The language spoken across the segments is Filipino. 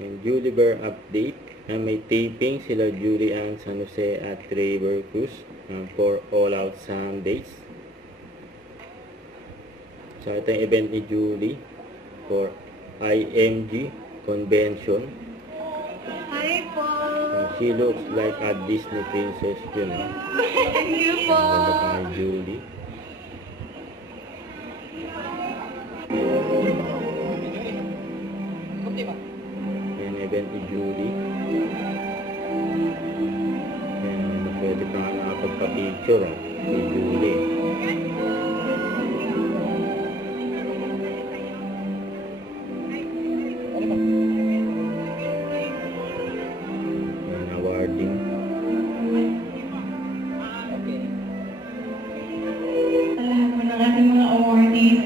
And Julie Bear update na may taping sila Julie Ann San Jose at Trevor Cruz for All Out Sundays. So ito yung event ni Julie for IMG Convention. Hi po! She looks like a Disney princess, yun ah. Thank you po! Ang ganda pa kay Julie. Yan event ni Julie. Yan, pwede pa nga nakapagpa-picture ah, si Julie. Yan, awarding. Sa lahat po ng ating mga awardees,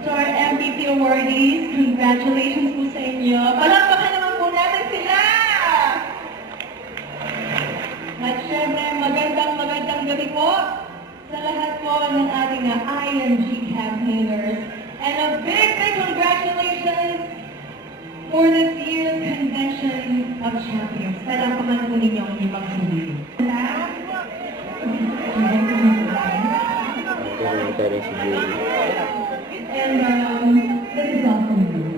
to our MVP awardees, congratulations po sa inyo. Palakpakan naman po natin sila! At syempre, magandang gabi po sa lahat po ng ating IMG campaigners. And a big congratulations for this year's Convention of Champions. Palakpakan po ninyo ang ibang sumili. Ito rin si Julie. And this is all from me.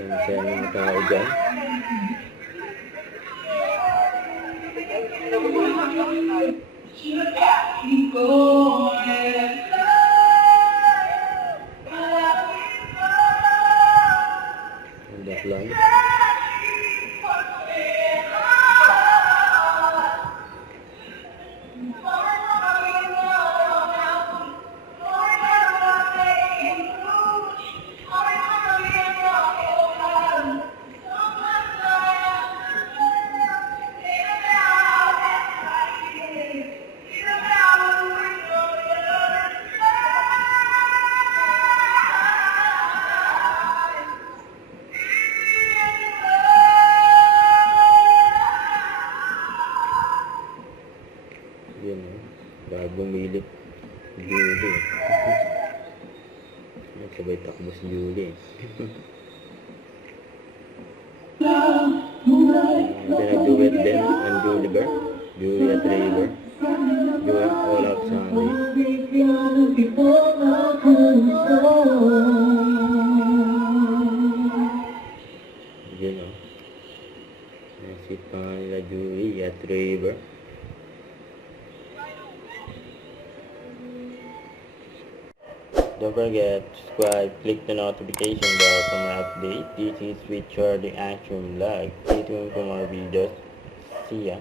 Yan, sa mga tao dyan. Ang daklan. Yan o. Bago bumili. Julie. Yan, sabay takbo si Julie. Pinag-duet din ang Julie Bear. Julie at Trevor. Duet All Out Sunday. Yan o. Nasit pa nga nila Julie at Trevor. Don't forget to subscribe, click the notification bell for more updates. This is with Charlie Action Vlog. Stay tuned for more videos. See ya.